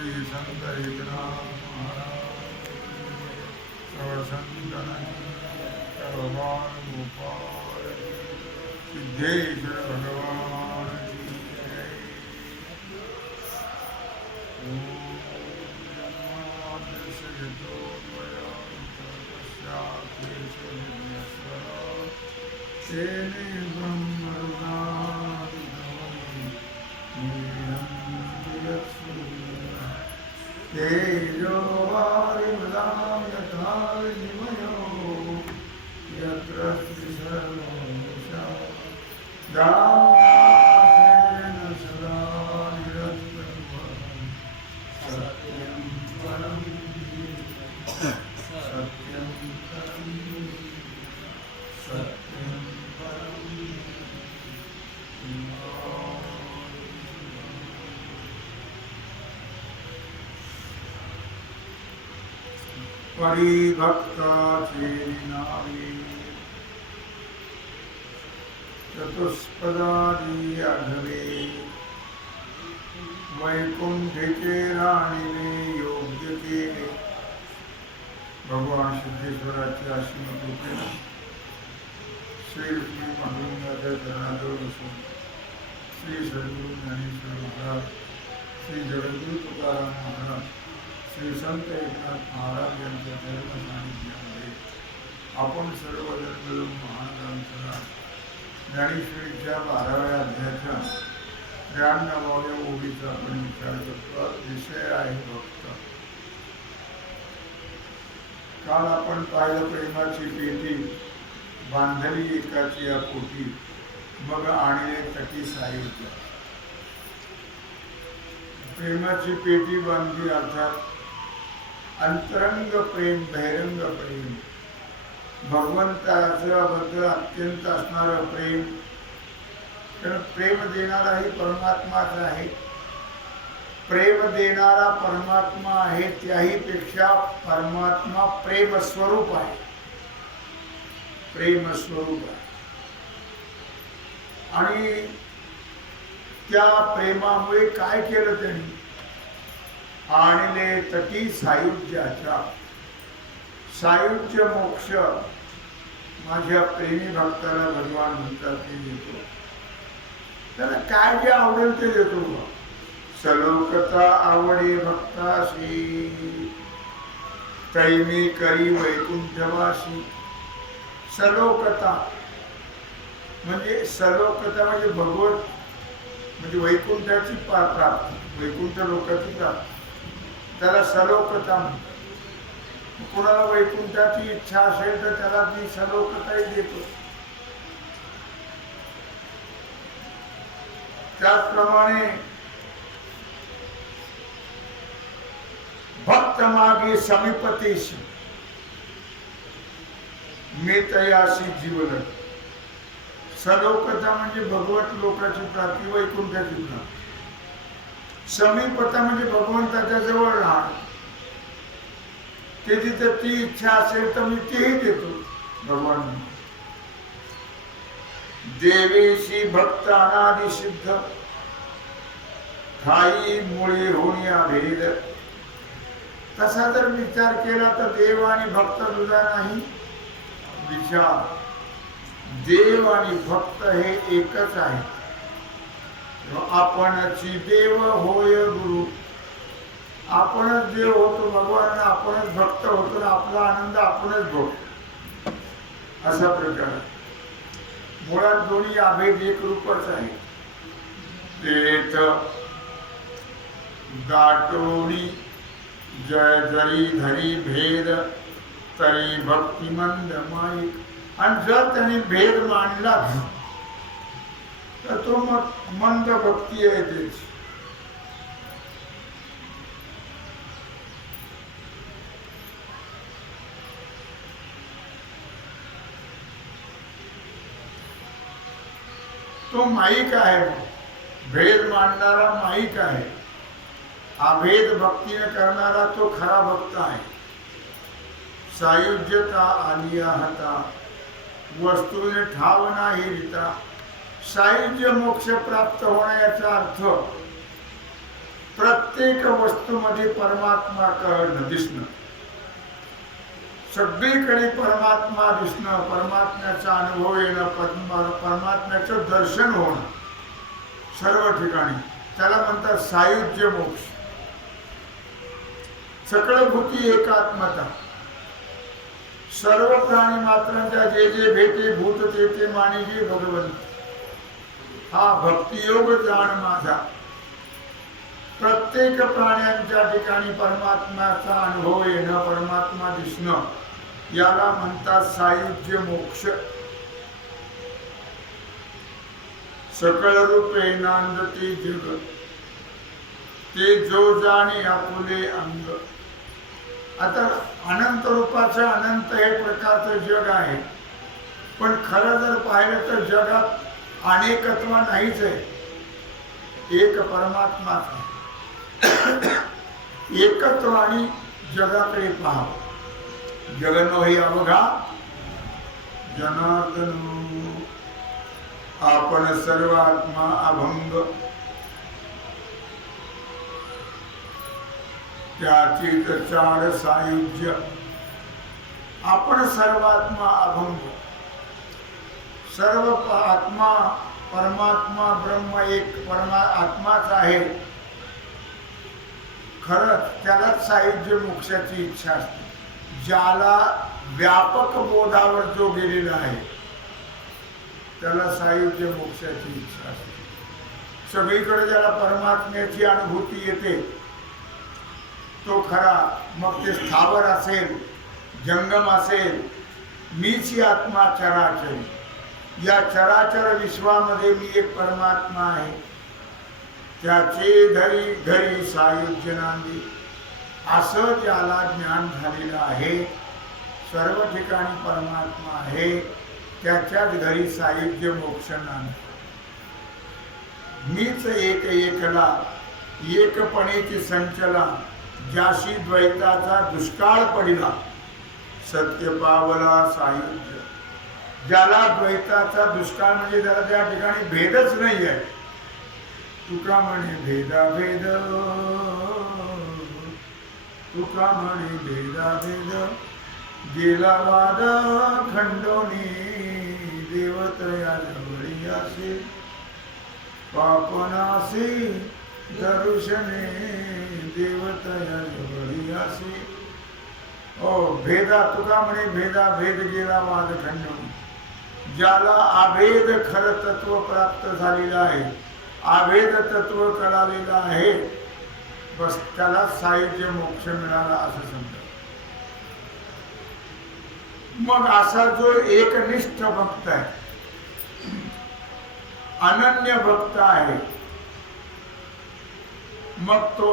श्री संत एकनाथ महाराज सर्वसंतन भगवान गोपाल सिद्धेश्वर भगवान की जय। तेजो वारिमृदां यथा विनिमयो यत्र सर्वोषा दासेन सदा निरस्तरं सत्यं परं सत्यं परं सत्यं परं परिभक्ताचे नावे चतुष्पदादी आढळे वैकुंठेचे राणीने योग्य केले। भगवान सिद्धेश्वराच्या असीम कृपेने श्री लक्ष्मी पांडुरंगाच्या चरणाजवळ बसून श्री सद्गुरू ज्ञानेश्वर महाराज, श्री जगद्गुरू तुकाराम महाराज, श्री संत एकनाथ महाराज यांच्या चरण सानिध्यामध्ये आपण सर्वजण मिळून महाग्रंथाला ज्ञानेश्वरीच्या 12व्या अध्यायाच्या 93व्या ओळीचा आपण विचार करतो। विषय आहे भक्त। काल आपण पाहिलं प्रेमाची पेटी बांधली एकाची या पोटी, मग आणले तटी साहित्य। प्रेमाची पेटी बांधली अर्थात अंतरंग प्रेम, बहिरंग प्रेम, भगवंताच्या बद्दल अत्यंत असणारं प्रेम। कारण प्रेम देणारा ही परमात्माच आहे। प्रेम देणारा परमात्मा आहे, त्याही पेक्षा परमात्मा प्रेम स्वरूप आहे, प्रेम स्वरूप आहे। आणि त्या प्रेमामुळे काय केलं त्यांनी? आणले तटी सायुज्याच्या। सायुज्य मोक्ष माझ्या प्रेमी भक्ताला भगवान म्हणतात ते देतो। त्याला काय जे आवडेल ते देतो। सलोकता आवडे भक्ताशी, तैमी करी वैकुंठवासी। सलोकता म्हणजे भगवत म्हणजे वैकुंठाची प्राप्ती, वैकुंठ लोकाची प्राप्ती, त्याला सलोकता म्हणतात। कोणाला वैकुंठाची इच्छा असेल तर त्याला ती सलोकताही देतो। त्याचप्रमाणे भक्त मागे समीपतेशी मेतयासी जीवन। सलोकता म्हणजे भगवत लोकाची प्राप्ती, वैकुंठाची प्राप्ती। समीपता म्हणजे भगवंताच्या जवळ राहणं। ते जिथे ती इच्छा असेल तर मी तेही देतो भगवान। देवेशी भक्त अनादि सिद्ध, ठाई मुळे होण्या भेद। तसा जर विचार केला तर देव आणि भक्त तुझा नाही विचार। देव आणि भक्त हे एकच आहे। आपणची देव होय गुरु। आपणच देव होतो भगवान, आपणच भक्त होतो, आपला आनंद आपणच भोगतो, असा प्रकार। मुळात दोन्ही अभेद एक रूपच आहे। तेथ दाटोणी जय जरी धरी भेद, तरी भक्ती मंद माईक। आणि जर त्याने भेद मांडला तर तो मग मंद भक्ती आहे त्याची। तो माईक आहे, भेद मांडणारा माईक आहे। अभेद भक्तीने करणारा तो खरा भक्त आहे। सायुज्यता आलिया हता, वस्तूने ठाव नाही रिता। सायुज्य मोक्ष प्राप्त होण्याचा अर्थ प्रत्येक प्रत्येक वस्तूमध्ये परमात्मा कळणं दिसणं, सगळीकडे परमात्मा दिसणं, परमात्म्याचा अनुभव येणं, परमात्म्याचं दर्शन होणं सर्व ठिकाणी, त्याला म्हणतात सायुज्य मोक्ष. सकळ भूती एकात्मता. सर्व प्राणी मात्रांच्या जे जे भेटे भूत ते ते मानिजे भगवंत. हा भक्तियोग जाण माझा. प्रत्येक प्राण्यांच्या ठिकाणी परमात्म्याचा अनुभव येणं, परमात्मा दिसणं, याला म्हणतात सायुज्य मोक्ष. सकळ रूपे नांदती जग, ते जो जाणे आपुले अंग. आता अनंत रूपाचं अनंत हे प्रकारचं जग आहे, पण खरं जर पाहिलं तर जगात अनेकत्व नाहीच आहे, एक परमात्माच आहे. एकत्व आणि जगाकडे पहा. जगनो ही अवघा जनार्दन, आपण सर्व आत्मा अभंग, त्याची चार सायुज्य. आपण सर्वात्मा अभंग, सर्व आत्मा परमात्मा ब्रह्म एक आत्माच आहे. खरंच त्यालाच सायुज्य मोक्षाची इच्छा असते. ज्याला व्यापक बोधावर जो गेलेला आहे त्याला सायुज्य मोक्षाची इच्छा असते. सगळीकडे ज्याला परमात्म्याची अनुभूती येते तो खरा, मग ते स्थावर असेल, जंगम असेल, मीच ही आत्मा चराचर. या चराचर विश्वामध्ये मी एक परमात्मा आहे, त्याचे धरी घरी सायुज्य नांदी. असं ज्याला ज्ञान झालेलं आहे, सर्व ठिकाणी परमात्मा आहे, त्याच्याच घरी सायुज्य मोक्ष नांद. मीच एक एकला, एकपणेची संचला, ज्याशी द्वैताचा दुष्काळ पडिला, सत्य पावला सायुज्य. ज्याला द्वैताचा दुष्काळ म्हणजे त्याला त्या ठिकाणी भेदच नाही आहे. तुका म्हणे भेदा भेद, तुका म्हणे भेदा भेद, गेला वाद खंडोनी, देवतया जवळी असे, पापनासी दर्शने, देवतया जवळी असे. ओ भेदा, तुका म्हणे भेदा भेद, गेला वाद खंडोनी. ज्याला अभेद खरं तत्व प्राप्त झालेलं आहे, अभेद तत्व कळालेलं आहे, बस त्याला सायुज्य मोक्ष मिळाला असं समजा. मग असा जो एकनिष्ठ भक्त आहे, अनन्य भक्त आहे, मग तो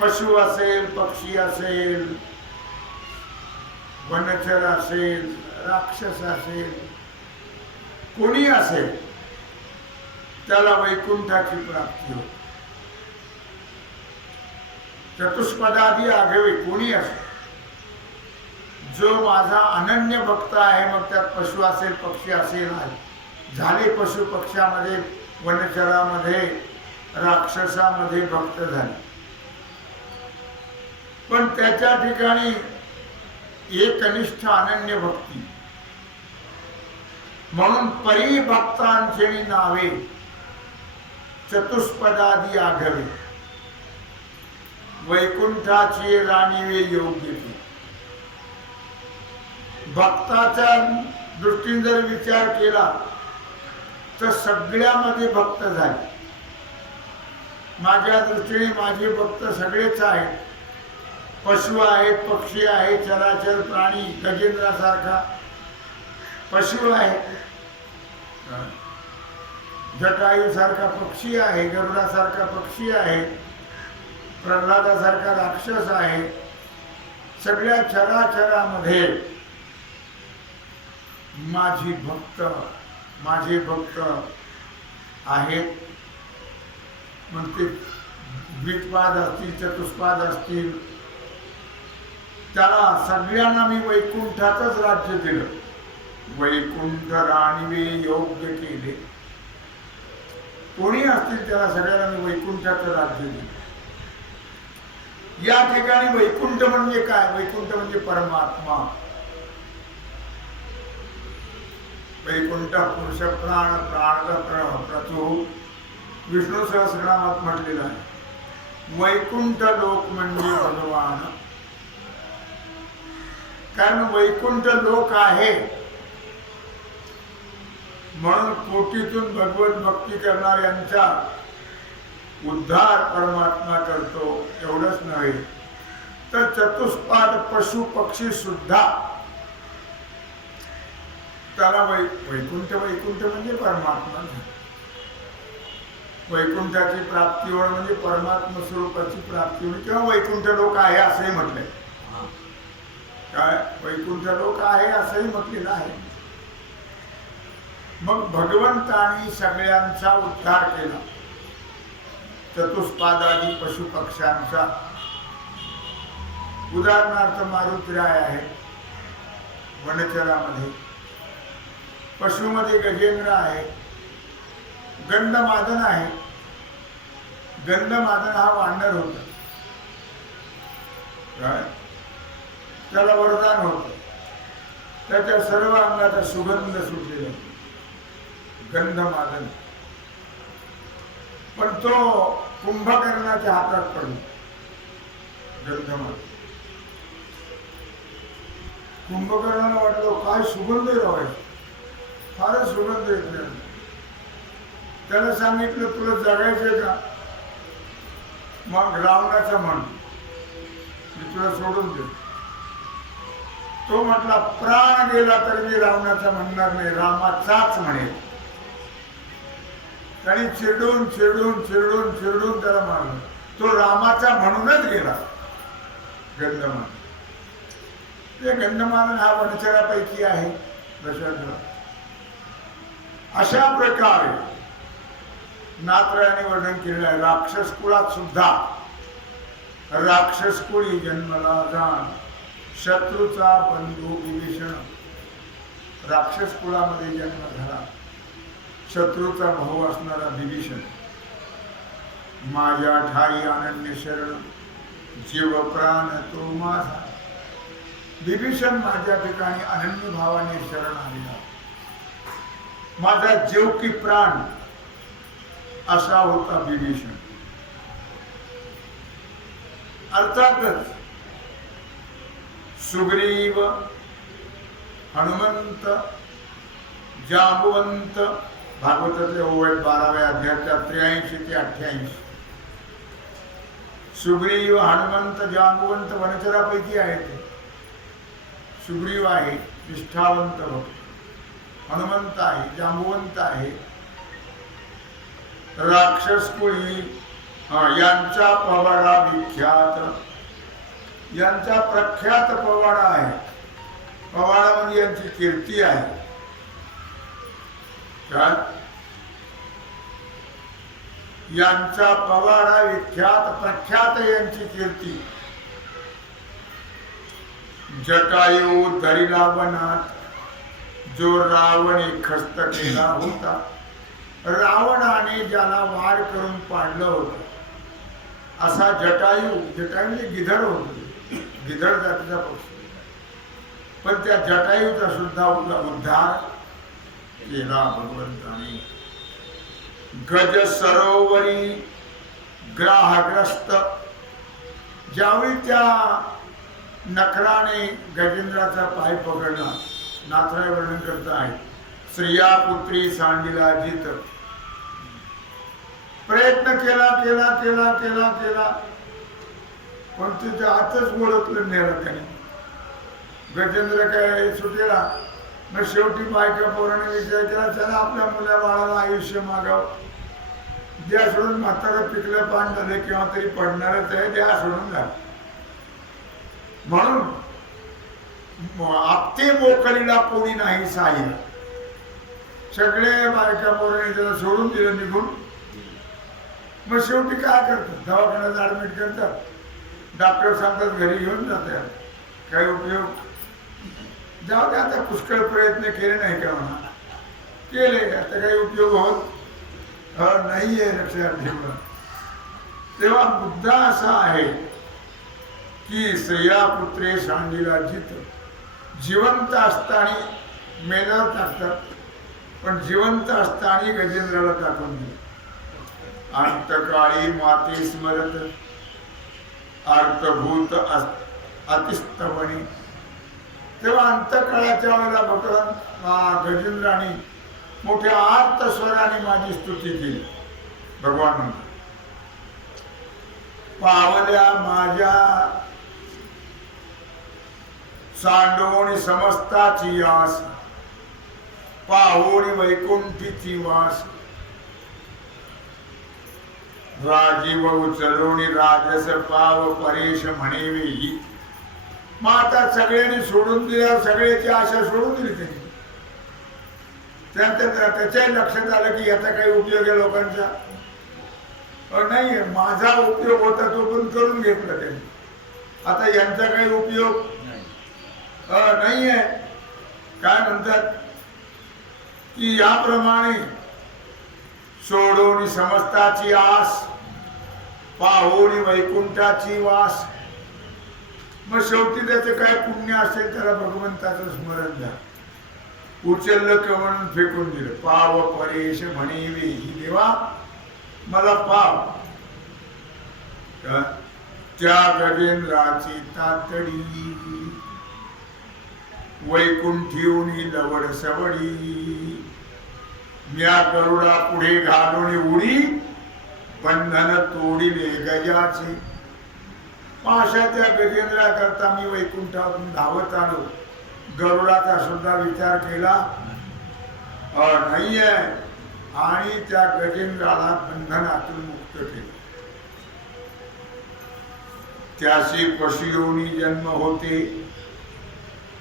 पशु असेल, पक्षी असेल, वनचर असेल, राक्षस असेल, कोणी असेल, त्याला वैकुंठाची प्राप्ती होते. चतुष्पदादी आघवे कोणी असेल, जो माझा अनन्य भक्त आहे, मग त्यात पशु असेल, पक्षी असेल, झाले पशु पक्ष्यामध्ये, वनचरामध्ये, राक्षसामध्ये भक्त झाले. पण त्याच्या ठिकाणी एकनिष्ठ अनन्य भक्ती म्हणून परिभक्तांचे नावे चतुष्पदादी आघवे, वैकुंठाची राणीवे योग्य ती. भक्ताच्या दृष्टीने जर विचार केला तर सगळ्यामध्ये भक्त झाले. माझ्या दृष्टीने माझे भक्त सगळेच आहेत. पशु आहेत, पक्षी आहे, चराचर प्राणी, गजेंद्रासारखा पशु आहे, जटायूसारखा पक्षी आहे, गरुडासारखा पक्षी आहे, प्रल्हादासारखा राक्षस आहे. सगळ्या चराचरामध्ये माझे भक्त आहेत. मग ते द्विपाद असतील, चतुष्पाद असतील, त्याला सगळ्यांना मी वैकुंठातच राज्य दिलं. वैकुंठ राणीवे योग्य केले. कोणी असतील त्याला सगळ्यांना मी वैकुंठाचं राज्य दिलं. या ठिकाणी वैकुंठ म्हणजे काय? वैकुंठ म्हणजे परमात्मा. वैकुंठ पुरुष प्राण प्राण प्रचो विष्णू सहस्रनामात म्हटलेला आहे. वैकुंठ लोक म्हणजे भगवान. कारण वैकुंठ लोक आहे म्हणून कोटीतून भगवत भक्ती करणाऱ्यांचा उद्धार परमात्मा करतो. एवढंच नव्हे तर चतुष्पाद पशु पक्षी सुद्धा त्याला वैकुंठ वैकुंठ म्हणजे परमात्मा. वैकुंठाची प्राप्ती होणं म्हणजे परमात्मा स्वरूपाची प्राप्ती होणे किंवा वैकुंठ लोक आहे असंही म्हटलंय. काय वैकुंठ लोक आहे असंही म्हटलेलं आहे. मग भगवंतानी सगळ्यांचा उद्धार केला. चतुष्पादादी पशु पक्ष्यांचा. उदाहरणार्थ मारुतीराय आहे वनचरामध्ये, पशुमध्ये गजेंद्र आहे, गंधमादन आहे. गंधमादन हा वानर होता. काय त्याला वरदान होतं. त्याच्या सर्व अंगाचा सुगंध सुटलेला गंधमादन. पण तो कुंभकर्णाच्या हातात पडला. गंधमादन कुंभकर्णाला वाटलं काय सुगंध राहायचा, फारच सुगंध येत नाही. त्याला सांगितलं तुला जगायचंय का? मग रावणाचा म्हण मी तुला सोडून देतो. तो म्हटला प्राण गेला तरी मी रावणाचा म्हणणार नाही, रामाचाच म्हणेल. त्याने चिरडून चिरडून चिरडून चिरडून त्याला मारलं. तो रामाचा म्हणूनच गेला. गंधमादन. ते गंधमादन हा वनचरापैकी आहे. दशरथ. अशा प्रकारे नाथरायाने वर्णन केलेलं आहे. राक्षस कुळात सुद्धा राक्षस कुळी जन्मला जाण शत्रूचा बंधू विभीषण. राक्षस कुळामध्ये जन्म झाला. शत्रूचा भाऊ असणारा विभीषण. माझ्या ठाई अनन्य शरण जीव प्राण तो माझा. विभीषण माझ्या ठिकाणी अनन्य भावाने शरण आलेला. माझा जीव की प्राण असा होता विभीषण. अर्थातच सुग्रीव, हनुमंत, जांबुवंत भागवतातले ओव्यात 12व्या अध्यायाच्या 83 ते 88. सुग्रीव, हनुमंत, जांबुवंत वनचरापैकी आहेत. सुग्रीव आहे निष्ठावंत भक्त, हनुमंत आहे, जांबुवंत आहे. राक्षस कुळी यांचा पवाडा विख्यात. यांचा प्रख्यात पवाडा आहे. पवाडा म्हणजे यांची कीर्ती आहे. यांचा पवाडा विख्यात प्रख्यात यांची कीर्ती. जटायू धरिला वनात जो रावणे खस्त केला होता. रावणाने ज्याला वार करून पाडलं होतं असा जटायू. जटायू म्हणजे गिधड होत. गिधड जातीचा पक्षी. पण त्या जटायूचा सुद्धा उद्धार केला भगवंताने. गज सरोवरी ग्राहग्रस्त. ज्यावेळी त्या नखराने गजेंद्राचा पाय पकडला. नाथराय वर्णन करत आहे. स्त्रिया पुत्री सांडीला जित. प्रयत्न केला केला केला केला केला पण तिच्या हातच ओळखलं नेलं त्याने. गजेंद्र काय सुटेला. मग शेवटी बायका पोराने विचार केला चला आपल्या मुला बाळाला आयुष्य मागाव. द्या सोडून. म्हातारा पिकलं पान झाले किंवा तरी पडणारच आहे. द्या सोडून झालं. म्हणून आपते मोकलीला कोणी नाही साहिल. सगळे बायका पोराने त्याला सोडून दिलं निघून. मग शेवटी काय करतात? दवाखान्यात ऍडमिट करतात. डॉक्टर सांगतात घरी घेऊन जातात. काही उपयोग. जाऊ दे आता पुष्कळ प्रयत्न केले नाही का म्हणा. केले आता काही उपयोग होत नाहीये लक्षात ठेवलं. तेव्हा मुद्दा असा आहे की स्त्रिया पुत्रे सांडीला जित जिवंत असताना मेल्यावर टाकतात, पण जिवंत असताना गजेंद्राला टाकून दिले. अंतकाळी माते स्मरत अर्थभूत अतिस्तवणी. तेव्हा अंतकाळाच्या वेळेला भगवान गजेंद्राने मोठ्या आर्त स्वराने माझी स्तुती केली. भगवान म्हणतात, पावल्या माझ्या सांडोणी समस्ताची आस, पाहोणी वैकुंठीची वास. राजीव उचलोणी राजस पाव परेश म्हणेवी. मग आता सगळ्यांनी सोडून दिल्यावर सगळ्याची आशा सोडून दिली त्यांनी. त्याच्याही लक्षात आलं की याचा काही उपयोग आहे लोकांचा नाहीये. माझा उपयोग होता तो पण करून घेतला त्यांनी. आता यांचा काही उपयोग नाहीये. काय म्हणतात की याप्रमाणे सोडोनी समस्ताची आस, पाहोणी वैकुंठाची वास. मग शेवटी त्याचं काय पुण्य असेल त्याला भगवंताचं स्मरण द्या. उचललं की म्हणून फेकून दिलं. पाव परेश म्हणेवी. ही देवा मला पाव. त्या गजेंद्राची तातडी वैकुंठीवनी लवड सवडी. म्या गरुडा पुढे घालून उडी बंधन तोडिले गजाचे. अशा त्या गजेंद्रा करता मी वैकुंठातून धावत आलो. गरुडाचा सुद्धा विचार केला नाहीये आणि त्या गजेंद्राला बंधनातून मुक्त केले. त्याशी पशुयोनी जन्म होते.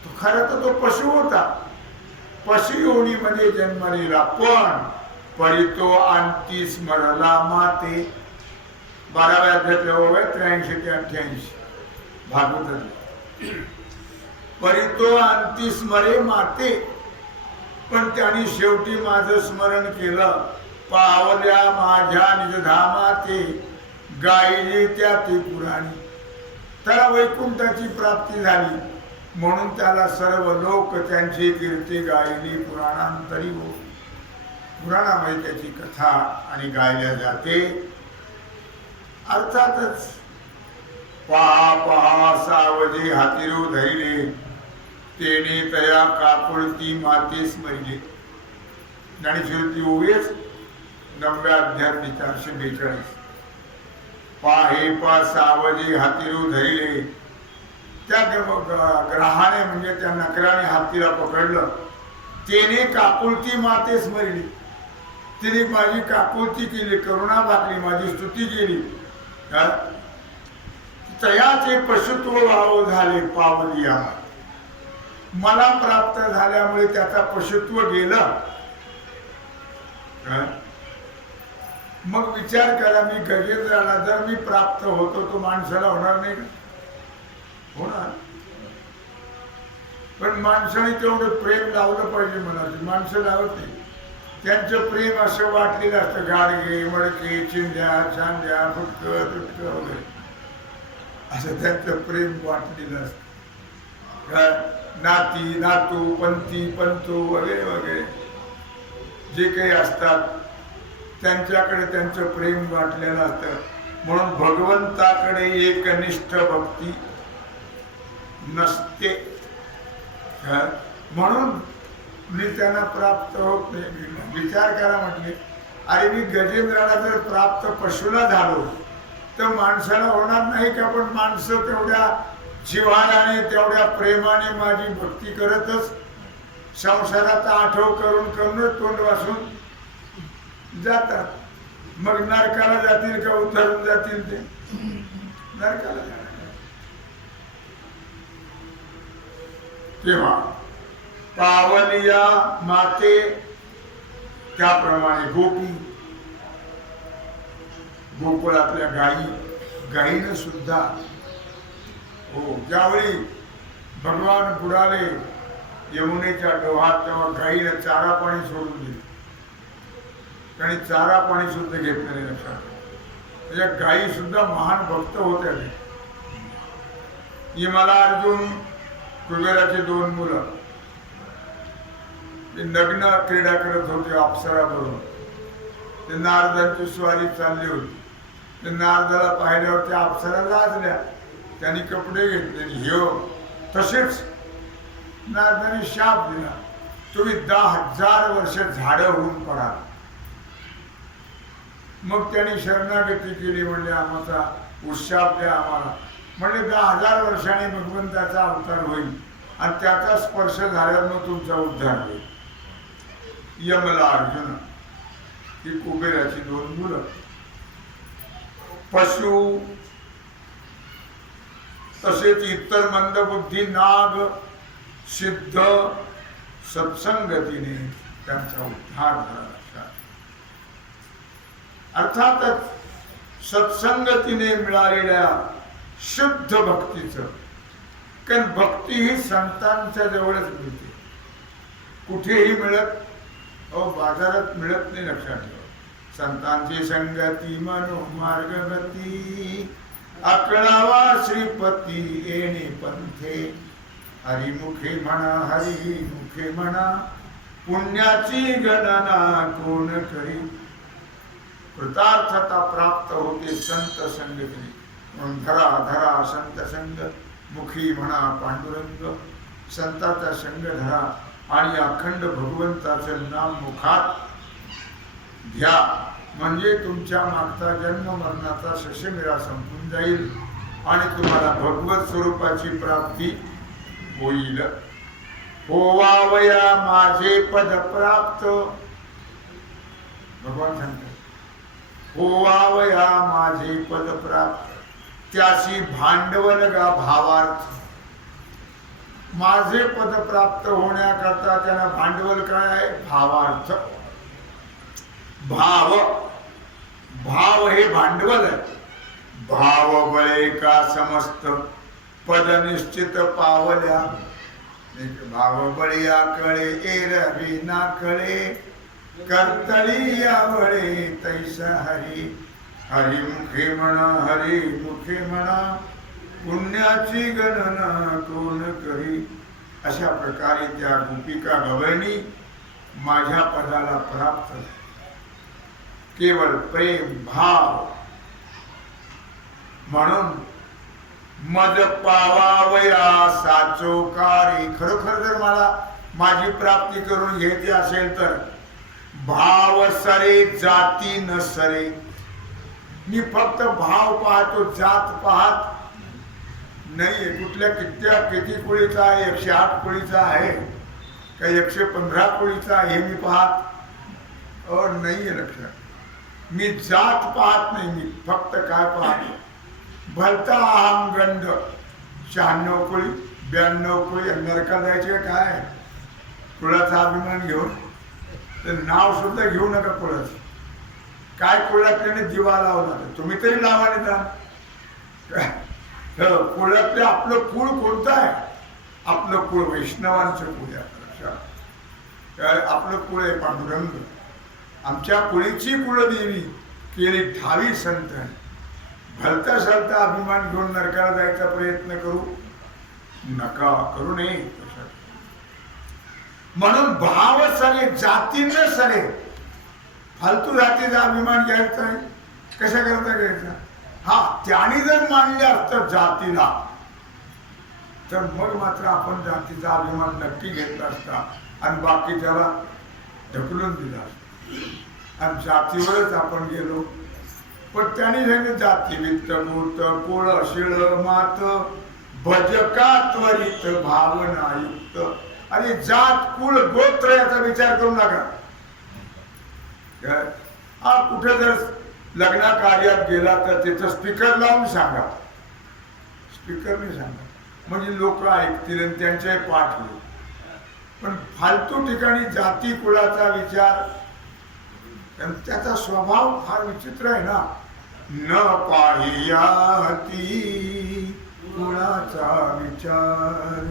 तो खरं तर तो पशु होता. पशुयोनी मध्ये जन्मलेला, पण परितो अंती स्मरला माते. 12व्या अध्यायातल्या 83 ते 88 भागवतातले. परितो अंती स्मरे माते. पण त्यांनी शेवटी माझं स्मरण केलं. पावल्या माझ्या निजधामाते गायली त्या ते पुराणी. त्याला वैकुंठाची प्राप्ती झाली म्हणून त्याला सर्व लोक त्यांची कीर्ती गायली पुराणांतरी हो. पुराणामध्ये त्याची कथा आणि गायल्या जाते. अर्थातच पहा पहा सावजे हातीरू धैले तेने तया काकुळती माते स्मरिले. ज्ञानेश्वरी ओवेच 9व्या अध्याय 442. पाहे पा सावजे हातीरू धैले. त्या ग्रहाने म्हणजे त्या नकराने हातीला पकडलं. तेने काकुळती माते स्मरिली. तिने माझी काकुळती केली, करुणा भागली, माझी स्तुती केली. तयाचे पशुत्व भाव झाले पावलिया. मला प्राप्त झाल्यामुळे त्याचा पशुत्व गेलं. मग विचार करा, मी गजेंद्राला जर मी प्राप्त होतो तो माणसाला होणार नाही का? होणार. पण माणसाने तेवढं प्रेम लावलं पाहिजे. मला माणसं लावत नाही. त्यांचं प्रेम असं वाटलेलं असतं. गाडगे मडके चिंध्या चांद्या फुटकं तुटकं वगैरे असं त्यांचं प्रेम वाटलेलं असतं. नाती नातू पंथी पंतू वगैरे वगैरे जे काही असतात त्यांच्याकडे त्यांचं प्रेम वाटलेलं असतं. म्हणून भगवंताकडे एकनिष्ठ भक्ती नसते. म्हणून मी त्यांना प्राप्त होत नाही. विचार करा म्हटले, अरे मी गजेंद्राला जर प्राप्त पशुला झालो तर माणसाला होणार नाही का? पण माणसं तेवढ्या जिव्हाळ्याने तेवढ्या प्रेमाने माझी भक्ती करतच संसाराचा आठव करून करून तोंड वासून जातात. मग नरकाला जातील का उतरून जातील? ते नरकाला जाणार. तेव्हा पावलिया माते. त्याप्रमाणे गोपी, गोकुळातल्या गायीनं सुद्धा हो ज्यावेळी भगवान बुडाले यमुनेच्या डोहात तेव्हा गायीनं चारा पाणी सोडून दिले. आणि चारा पाणी सुद्धा घेत नाही लक्षात. त्याच्या गायी सुद्धा महान भक्त होत्या. मला अर्जुन कुबेराचे 2 मुलं ते नग्न क्रीडा करत होते अप्सरा बरोबर. ते नारदांची स्वारी चालली होती. ते नारदाला पाहिल्यावर त्या अप्सरा लाजल्या. त्यांनी कपडे घेतले. ह्यो तसेच नारदाने शाप दिला, तुम्ही 10,000 वर्ष झाडं होऊन पडा. मग त्यांनी शरणागती केली. म्हणजे आम्हाला उत्साह द्या आम्हाला. म्हणजे 10,000 वर्षांनी भगवंताचा अवतार होईल आणि त्याचा स्पर्श झाल्यावर मग तुमचा उद्धार होईल. यमला अर्जुन ही कुबेराची 2 मुलं. पशु तसेच इतर मंदबुद्धी नाग सिद्ध सत्संगतीने त्यांचा उद्धार झाला. अर्थातच सत्संगतीने मिळालेल्या शुद्ध भक्तीचं, कारण भक्ती ही संतांच्या जवळच मिळते, कुठेही मिळत बाजारात मिळत नाही. लक्षात ठेवा. संतांची संगती मनो मार्गगती, अकळावा श्रीपती येणे पंथे. हरिमुखे म्हणा हरिमुखे म्हणा, पुण्याची गणना कोण करी. कृतार्थता प्राप्त होते संत संगती. म्हणून धरा धरा संत संग, मुखी म्हणा पांडुरंग. संताचा संग धरा आणि अखंड भगवंताचं नाम मुखात घ्या. म्हणजे तुमच्या मागचा जन्म मरणाचा शशमेळा संपून जाईल आणि तुम्हाला भगवत स्वरूपाची प्राप्ती होईल. होवावया माझे पद प्राप्त. भगवान सांगतात होवावया माझे पद प्राप्त, त्याशी भांडवल गा भावार्थ. माझे पद प्राप्त होण्याकरता त्यांना भांडवल काय आहे? भावार्थ. भाव भाव हे भांडवल आहे. भाव बळे का समस्त पद निश्चित पावल्या. भाव बळिया कळे एरवी ना कळे, कर्तळी यावळे तैसा हरी. हरिमुखे म्हणा हरिमुखे म्हणा, पुण्याची गणना कोण करी. अशा प्रकारे त्या गोपिका गवळणी माझ्या पदाला प्राप्त झाल्या. केवळ प्रेम भाव. म्हणून मद पावावया साचोकारी. खरोखर जर मला माझी प्राप्ती करून घ्यायची असेल तर भाव सरे जाती न सरे. मी फक्त भाव पाहतो, जात पाहत नाही. कुठल्या किती कुळीचा आहे? 108 कुळीचा आहे का 115 कुळीचा आहे हे मी पाहत नाहीये. लक्षात. मी जात पाहत नाही. मी फक्त काय पाहतो? भलता अहम गंध. 96 कुळी 92 कुळी नरका जायचे काय? कुळाचा अभिमान घेऊन तर नाव सुद्धा घेऊ नका कुळाचं. काय कुळातल्याने दिवा लावला तुम्ही तरी लावा निदान. कुळातले आपलं कुळ कोणतं आहे? आपलं कुळ वैष्णवांचं कुळ आहे. आपलं कुळ आहे पांडुरंग. आमच्या कुळीची कुळदेवी केली ठावी संत. भलता सलता अभिमान घेऊन नरकाला जायचा प्रयत्न करू नका, करू नये. म्हणून भाव सरे जाती न सरे. फालतू जातीचा अभिमान घ्यायचा आहे. कशा करता घ्यायचा? हा त्याने जर मानले असतं जातीला तर मग मात्र आपण जातीचा अभिमान नक्की घेतला असता आणि बाकी त्याला ढकलून दिला. आणि जातीवरच आपण गेलो. पण त्याने सांगितलं जाती वित्त मूर्त कुळ शिळ मात भजका त्वरित भावनायुक्त. आणि जात कुळ गोत्र याचा विचार करू नका. हा कुठे जर लग्ना कार्यात गेला तर तिथं स्पीकर लावून सांगा. स्पीकरने सांगा म्हणजे लोक ऐकतील आणि त्यांचे पाठ होईल. पण फालतू ठिकाणी जाती कुळाचा विचार, त्याचा स्वभाव फार विचित्र आहे ना. न पाहियाती कुळाचा विचार,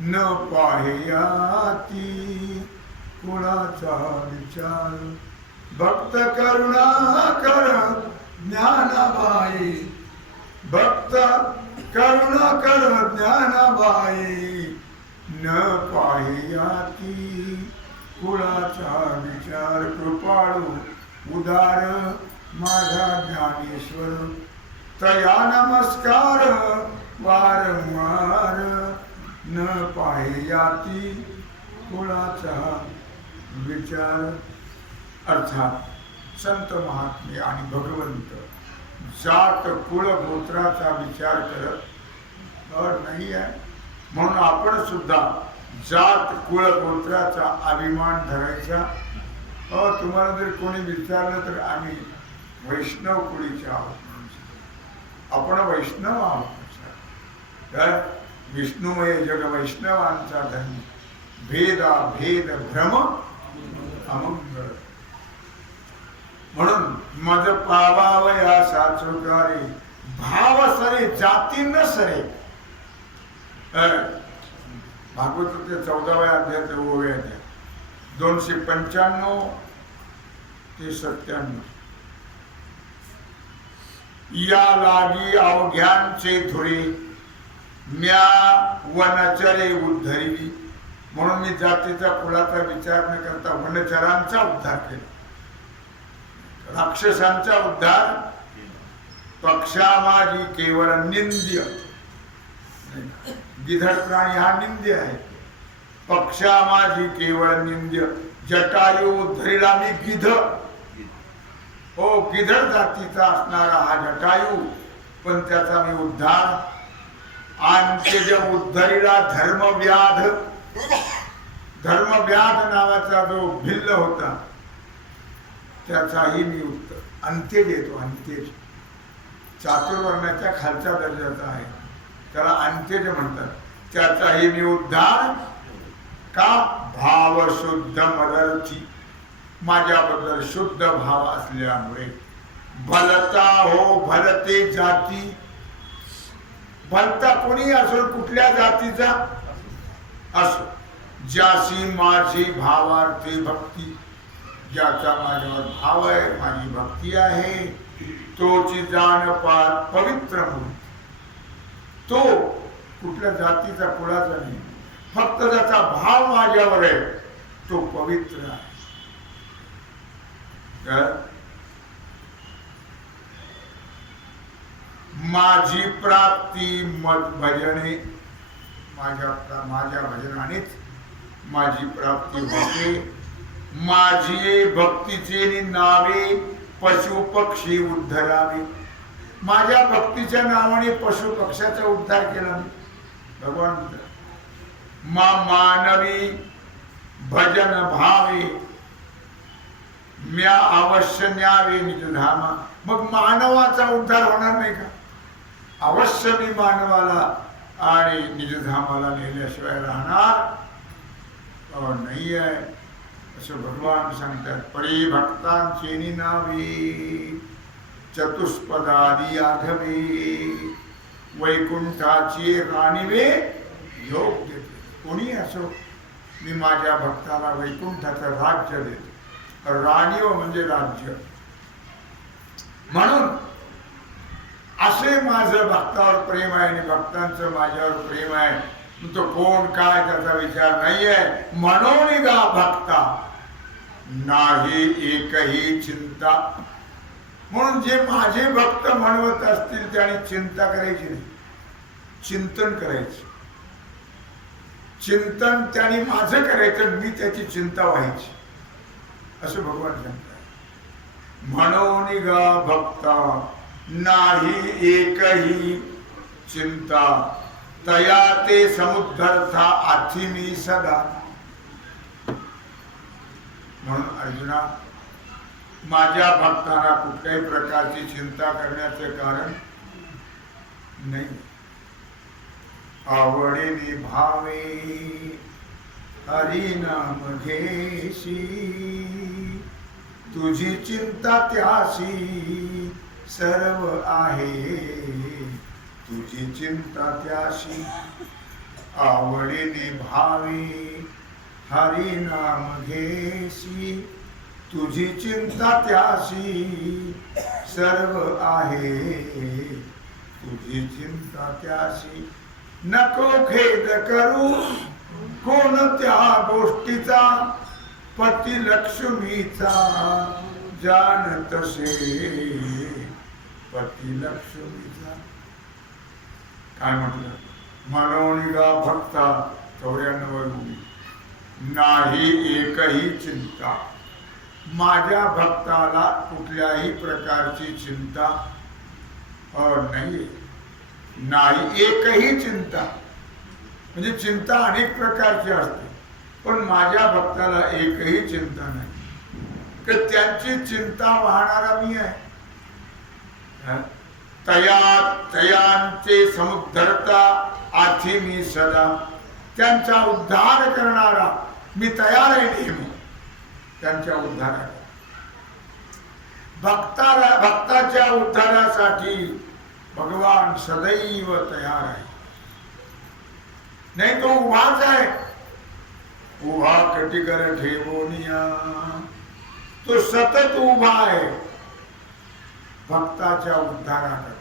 न पाहियाती कुळाचा विचार. भक्त करुणा कर ज्ञानाबाई, भक्त करुणा कर ज्ञानाबाई, न पाहियाती कुळाचा विचार, कृपाळू उदार माझा ज्ञानेश्वर, तया नमस्कार वारंवार, न पाहियाती कुळाचा विचार. अर्थात संत महात्मे आणि भगवंत जात कुळ गोत्राचा विचार करत नाही आहे. म्हणून आपण सुद्धा जात कुळ गोत्राचा अभिमान धरायचा. तुम्हाला जर कोणी विचारलं तर आम्ही वैष्णव कुळीचे आहोत म्हणून आपण वैष्णव आहोत. तर विष्णुमय जग वैष्णवांचा धर्म, भेदा भेद भ्रम अमंगळ. म्हणून मज पावावया साचोकारी, भाव सरे जाती न सरे. भागवताच्या 14व्या अध्यायात ओव्या द्या 295 ते 97. या लागी अवघ्यांचे धुरे, म्या वनचरे उद्धरिली. म्हणून मी जातीचा कुळाचा विचार न करता वनचरांचा उद्धार केला, राक्षसांचा उद्धार. पक्षा माझी केवळ निंद्य, गिधड प्राणी हा निंद्य आहे. पक्षा माझी केवळ निंद्य, जटायू उद्धरीला मी गिध. हो, गिधड जातीचा असणारा हा जटायू, पण त्याचा मी उद्धार. आणि उद्धरीला धर्मव्याध, धर्मव्याध नावाचा जो भिल्ल होता त्याचाही मी उत्तर अंत्य देतो. अंत्यज चातुर्वर्णाच्या खालच्या दर्जाचा आहे, त्याला अंत्यज म्हणतात. त्याचाही मी उद्धार. का? भाव शुद्ध मदरची, माझ्याबद्दल शुद्ध भाव असल्यामुळे. भलता हो भलते जाती, भलता कोणी असो, कुठल्या जातीचा असो, ज्याशी माझी भावार्थी भक्ती, ज्याचा माझ्यावर भाव आहे, माझी भक्ती आहे, तोची जाण पार पवित्र म्हणून. तो कुठल्या जातीचा कुळाचा नाही, फक्त ज्याचा भाव माझ्यावर आहे तो पवित्र आहे. माझी प्राप्ती मत भजने, माझ्या भजनानेच माझी प्राप्ती होते. माझी भक्तीचे नावे पशु पक्षी उद्धरावे. माझ्या भक्तीच्या नावाने पशु पक्षाचा उद्धार केला मी. भगवान मानवी भजन भावे, म्या अवश्य न्यावे निजधामा. मग मानवाचा उद्धार होणार नाही का? अवश्य मी मानवाला आणि निजधामाला नेल्याशिवाय राहणार नाही आहे असं भगवान सांगतात. परी भक्तांचे नावे चतुष्पदादी आघवे, वैकुंठाची राणीवे योग देते. कोणी असो, मी माझ्या भक्ताला वैकुंठाचं राज्य देतो. राणीव म्हणजे राज्य. म्हणून असे माझं भक्तावर प्रेम आहे आणि भक्तांचं माझ्यावर प्रेम आहे. तो कोण काय त्याचा विचार नाहीये. म्हणून गा भक्ता नाही एकही चिंता. म्हणून जे माझे भक्त म्हणवत असतील त्याने चिंता करायची नाही, चिंतन करायचं. चिंतन त्याने माझं करायचं, मी त्याची चिंता व्हायची असं भगवान सांगतात. म्हणून गा भक्ता नाही एकही चिंता, तया ते समुद्धर्था आथी मी सदा. म्हणून अर्जुना, माझ्या भक्तांना कुठल्याही प्रकारची चिंता करण्याचे कारण नाही. आवडीने भावे हरी नाम घेशी, तुझी चिंता त्याशी सर्व आहे, तुझी चिंता त्याशी. आवडीने भावे हरी नाम घेशी, तुझी चिंता त्याशी सर्व आहे, तुझी चिंता त्याशी नको खेद करू कोणत्या गोष्टीचा, पती लक्ष्मीचा जाण तसे, पती लक्ष्मीचा. काय म्हटलं? मनोनिगा भक्ता 94 नाही एकही चिंता. माझ्या भक्ताला कुठल्याही प्रकारची चिंता नाही, नाही एकही चिंता. म्हणजे चिंता अनेक प्रकारची असते, पण माझ्या भक्ताला एकही चिंता नाही, की त्यांची चिंता वाहणारा मी आहे. तयांचे समुद्धरता आधी मी सदा, त्यांचा उद्धार करणारा मी तयार आहे नेहमी त्यांच्या उद्धाराला. भक्ताच्या उद्धारासाठी भगवान सदैव तयार आहे. नाही तो उभाच आहे, उभा कटिकर ठेवोनिया, तो सतत उभा आहे भक्ताच्या उद्धाराकडे.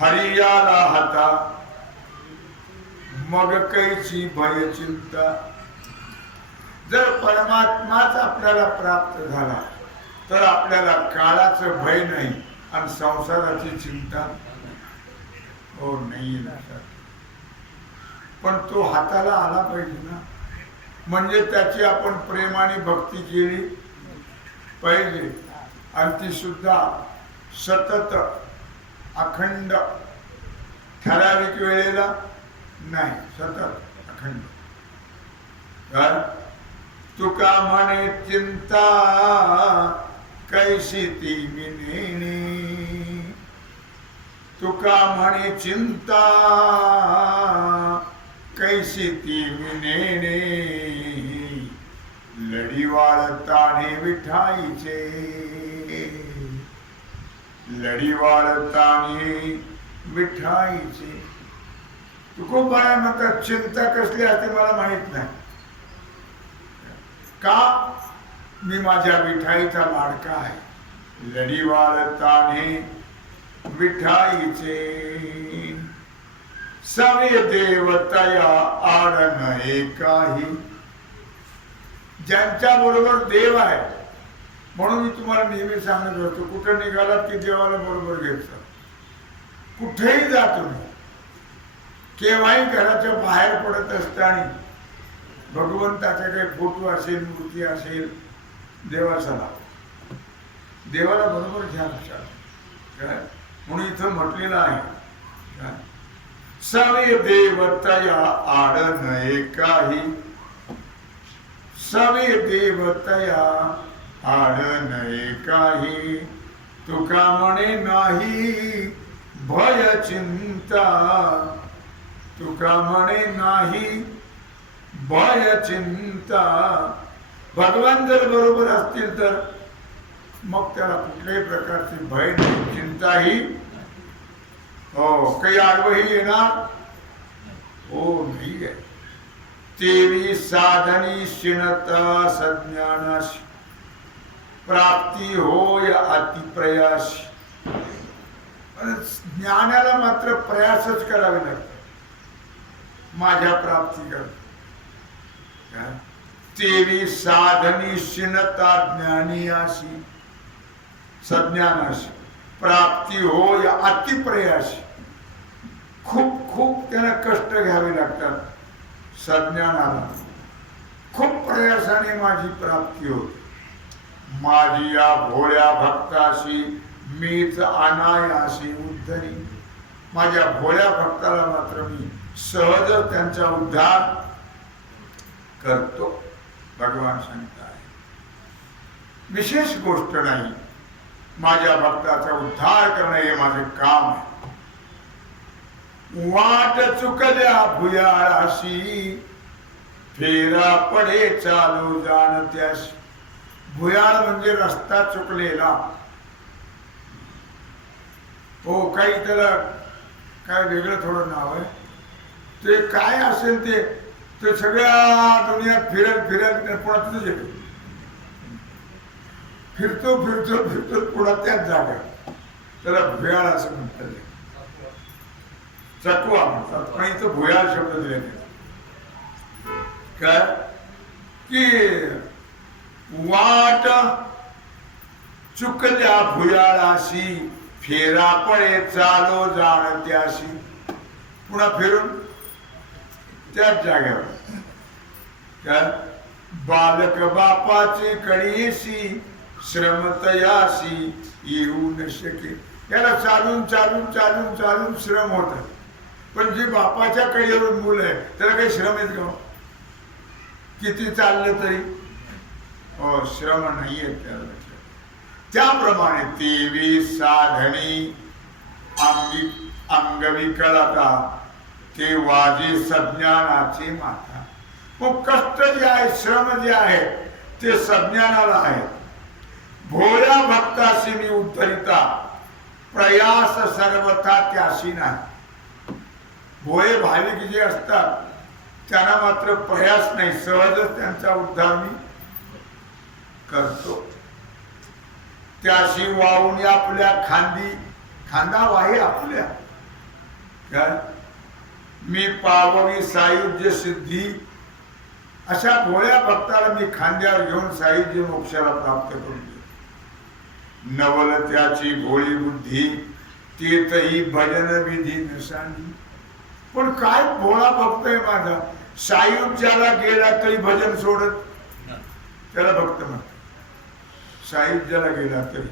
हरियाला हाता मग कैची भय चिंता. जर परमात्माच आपल्याला प्राप्त झाला तर आपल्याला काळाचं भय नाही आणि संसाराची चिंता हो नाही लक्षात. पण तो हाताला आला पाहिजे ना, म्हणजे त्याची आपण प्रेमाने भक्ती केली पाहिजे, आणि ती सुद्धा सतत अखंड, ठराविक वेळेला नाही, सतत अखंड. तुका म्हणे चिंता कैसी ती मिनेनी, तुका म्हणे चिंता कैसी ती मिनेने, लढी वाळताने विठाईचे, लढी वाळताने विठाईचे. तुकोबाराय म्हणतात चिंता कसली असते मला माहित नाही, का मी माझ्या विठाईचा लाडका आहे. लढी वाळताने विठाईचे, सवे देवतया आड नये काही. ज्यांच्या बरोबर देव आहे, म्हणून मी तुम्हाला नेहमी सांगत होतो, कुठं निघालात की देवाला बरोबर घ्यायचं. कुठेही जा तुम्ही, केव्हाही घराच्या बाहेर पडत असताना भगवंताचा काही फोटो असेल, मूर्ती असेल, देवाचा लाभ, देवाला बरोबर घ्या लक्षात. म्हणून इथं म्हटलेलं आहे, सवे देवतया आड नये काही, सवे देवतया आड नये काही. तुका म्हणे नाही भय चिंता, तुका म्हणे नाही भय चिंता. भगवान जर बरोबर असतील तर मग त्याला कुठल्याही प्रकारची भय नाही, चिंताही हो काही आडवही येणार हो नाही आहे. तेवी साधनी शिणता सज्ञानाशी, प्राप्ती होय अतिप्रयासी. ज्ञानाला मात्र प्रयासच करावे लागतात माझ्या प्राप्ती करता. तेवी साधनी शिणता ज्ञानी अशी, सज्ञानाशी, प्राप्ती होय अतिप्रयासी. खूप खूप त्यांना कष्ट घ्यावे लागतात. सज्ञानाला खूप प्रयासाने माझी प्राप्ती होते. माझी या भोळ्या भक्ताशी मीच अनायासी उद्धरी. माझ्या भोळ्या भक्ताला मात्र मी सहज त्यांचा उद्धार करतो. भगवान सांगताय विशेष गोष्ट नाही, माझ्या भक्ताचा उद्धार करणे हे माझे काम आहे. वाट चुकल्या भुयाळाशी, फेरा पडे चालू जाणत्याशी. भुयाळ म्हणजे रस्ता चुकलेला हो, काही त्याला काय वेगळं थोडं नाव आहे ते, काय असेल ते तो सगळ्या दुनियात फिरत फिरत पुन्हा तिथंच येतो. फिरतो फिरतो फिरतो पुन्हा त्याच जागा. त्याला भुयाळ असं म्हणतात. चकवा म्हणतात, पण इथं भुयाळ शब्द दिले काय की वाट चुकल्या भुयाळाशी फेरा पळे चालो जाण त्याशी. पुन्हा फिरून त्याच जागेवर काय बालक बापाची कळीशी श्रमतयाशी येऊ न शके. याला चालून चालून चालून चालून श्रम होतात, पण जे बापाच्या कळीवर मूल आहे त्याला काही श्रम आहेत का? किती चाललं तरी हो श्रम नाहीये त्याला. त्याप्रमाणे तेवी साधनी अंगविकलता ते वाजे सज्ञानाचे माथा. मग कष्ट जे आहे, श्रम जे आहे ते सज्ञानाला आहे. भोळ्या भक्ताशी मी उद्धरिता प्रयास सर्वथा त्याशी नाही. भोळे भाविक जे असतात त्यांना मात्र प्रयास नाही, सहजच त्यांचा उद्धार मी करतो. त्याशी वाहून आपल्या खांदी खांदा वाहे आपल्या काय मी पाववी सायुज्य सिद्धी. अशा भोळ्या भक्ताला मी खांद्यावर घेऊन सायुज्य मोक्षाला प्राप्त करून देतो. नवल त्याची भोळी बुद्धी तेथही भजन विधी नसानी. पण काय भोळा भक्त आहे माझा, सायुज्याला गेला तरी भजन सोडत. त्याला भक्त म्हणतात. सायुज्याला गेला तरी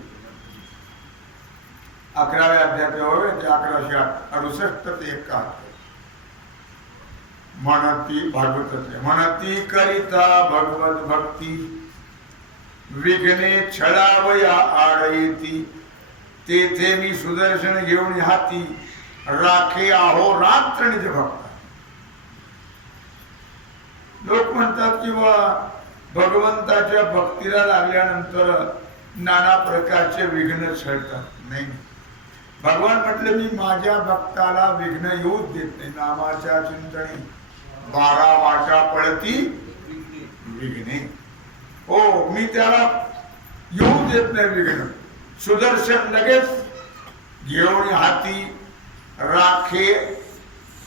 11व्या अध्यायात 1168 ते 71 म्हणती भागवतातले म्हणती करिता भगवत भक्ती विघ्ने छळावया आड येती. तेथे मी सुदर्शन घेऊन हाती राखे आहो रात्र निज भक्ता. लोक म्हणतात किंवा भगवंताच्या भक्तीला लागल्यानंतर नाना प्रकारचे विघ्न छळतात. नाही, भगवान म्हटले मी माझ्या भक्ताला विघ्न येऊच देत नाही. नामाच्या चिंतने 12 वाटा पडती विघ्ने. हो मी त्याला येऊ देत नाही विघ्न. सुदर्शन लगेच घेऊन हाती राखे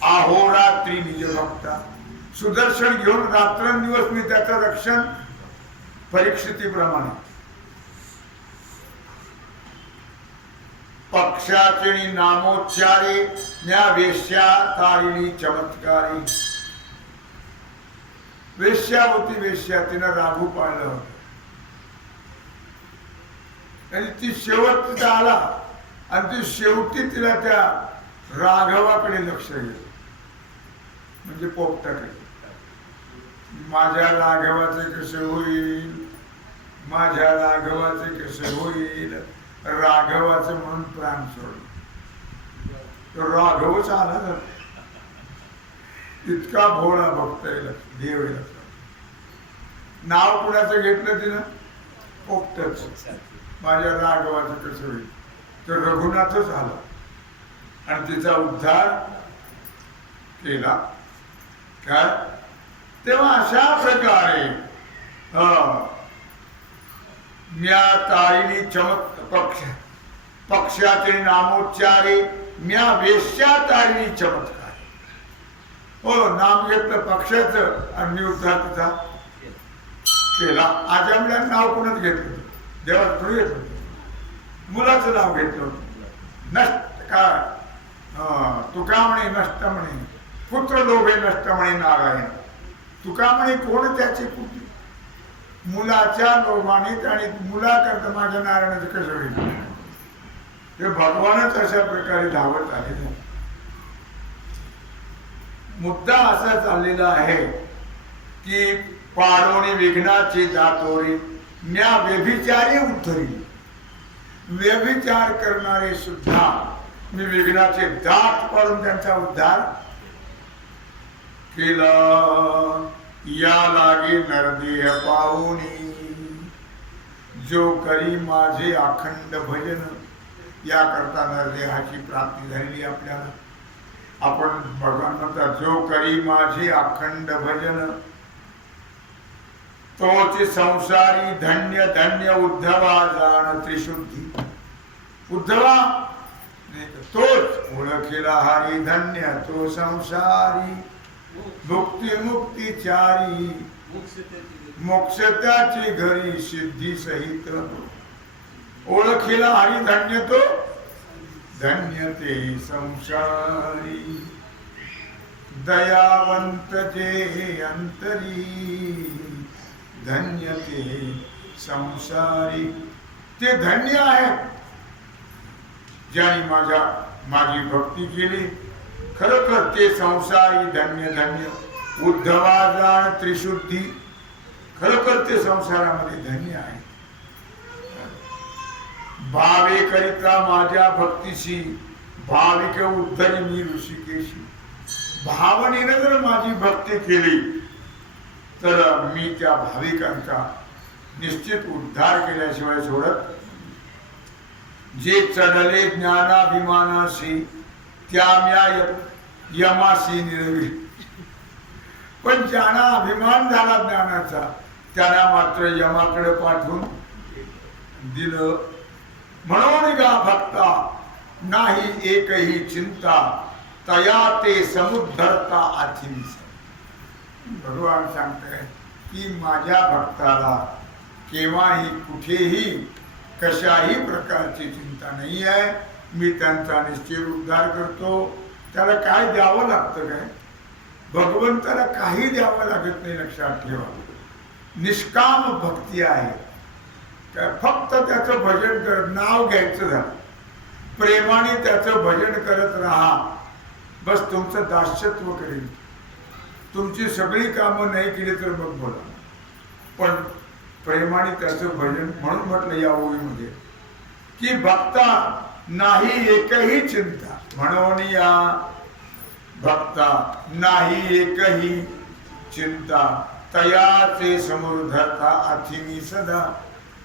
अहोरात्री निज भक्ता. सुदर्शन घेऊन रात्रंदिवस मी त्याचं रक्षण परीक्षितीप्रमाणे. पक्षाचे नामोच्चारे न्या वेश्या तारिणी चमत्कारी. वेश्या होती, वेश्या तिनं राघू पाळलं होतं आणि ती शेवट तिचा आला आणि ती शेवटी तिला त्या राघवाकडे लक्ष गेलं, म्हणजे पोपटाकडे. माझ्या राघवाचे कसे होईल, माझ्या राघवाचे कसे होईल. राघवाचे म्हणून प्राण सोडले. तो राघवच आला ना. इतका भोळा भक्त आहे देव. नाव कुणाचं घेतलं तिनं? पोपटच. माझ्या राघवाचं कसं होईल. तो रघुनाथच आला आणि तिचा उद्धार केला. काय तेव्हा अशा प्रकारे म्या तारिणी पक्षाचे नामोच्चारे म्या वेश्या तारिणी चमत्कार. हो नाम घेतलं पक्षाचं आणि मी उद्धार तिचा केला. आजमला नाव कोणाच घेतलं? देवाला थोडी घेतलं. मुलाचं नाव घेतलं. नष्ट काय तुका म्हणे नष्ट म्हणे पुत्र लोभे नष्ट म्हणे नारायण. तुका म्हणे कोण त्याचे पुत्र? मुलाच्या लोभाने आणि मुलाकरता माझ्या नारायणाचं कसं होईल. हे भगवानच अशा प्रकारे धावत आले. मुद्दा असा चाललेला आहे की पाडोनी विघ्नाची दातोरी म्या व्यभिचारी उद्धरी. व्यभिचार करणारे सुद्धा मी विघ्नाचे दात पाडून त्यांचा उद्धार केला. या लागे नरदेह पाहुनी जो करी माझे अखंड भजन. या करता नरदेहाची प्राप्ती झालेली आपल्याला. आपण भगवान म्हणतात जो करी माझे अखंड भजन तोच संसारी धन्य धन्य उद्धवा जाण त्रिशुद्धी. उद्धवा तोच ओळखीला हरी धन्य तो संसारी भुक्ती मुक्ती चारी मोक्ष त्याची घरी सिद्धी सहित. ओळखीला हरी धन्य तो धन्य ते संसारी दयावंत जे अंतरी धन्य ते संसारी. ते धन्य आहेत ज्यांनी माझी भक्ती केली. खरोखर ते संसारी धन्य धन्य. उद्धवा जाण त्रिशुद्धी. खरोखर ते संसारामध्ये धन्य आहे. भावे करिता माझ्या भक्तीशी भाविक उद्धरी मी ऋषिकेशी. भावनेने जर माझी भक्ती केली तर मी त्या भाविकांचा निश्चित उद्धार केल्याशिवाय सोडत. जे चढले ज्ञानाभिमानाशी त्या म्या यमाशी निरवी. पण ज्यांना अभिमान झाला ज्ञानाचा त्यांना मात्र यमाकडे पाठवून दिलं. म्हणून गा भक्ता नाही एकही चिंता तया ते समुद्धरता आथिंस. भगवान सांगताय की माझ्या भक्ताला केव्हाही कुठेही कशाही प्रकारची चिंता नाही आहे. मी त्यांचा निश्चित उद्धार करतो. त्याला काय द्यावं लागतं काय? भगवंताला काही द्यावं लागत नाही. लक्षात ठेवा. निष्काम भक्ती आहे. काय फक्त त्याचं भजन करत नाव घ्यायचं झालं प्रेमाने त्याचं भजन करत राहा. बस तुमचं दास्यत्व करेल. तुमची सगळी कामं नाही केली तर मग बोला. पण प्रेमाने त्याचं भजन. म्हणून म्हटलं या ओळीमध्ये की भक्ता नाही एकही चिंता. म्हणून या भक्ता नाही एकही चिंता तयाचे समोर अथिमी सदा.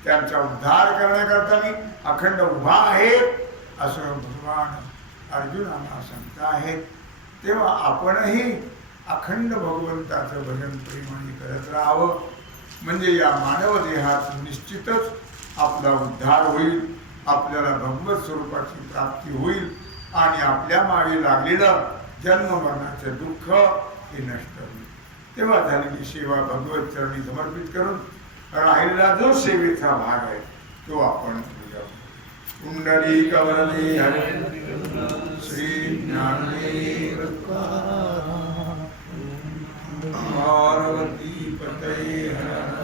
त्यांचा उद्धार करण्याकरता मी अखंड उभा आहे असं भगवान अर्जुनाला सांगत आहेत. तेव्हा आपणही अखंड भगवंताचं भजन प्रेमाने करत राहावं. म्हणजे या मानव देहात निश्चितच आपला उद्धार होईल. आपल्याला भगवत स्वरूपाची प्राप्ती होईल आणि आपल्या मागे लागलेलं जन्म मरणाचं दुःख हे नष्ट होईल. तेव्हा झालेली सेवा भगवत चरणी समर्पित करून राहिलेला जो सेवेचा भाग आहे तो आपण पुंडलिक वरदे हरे श्री ज्ञानदेव पार्वती पतये हर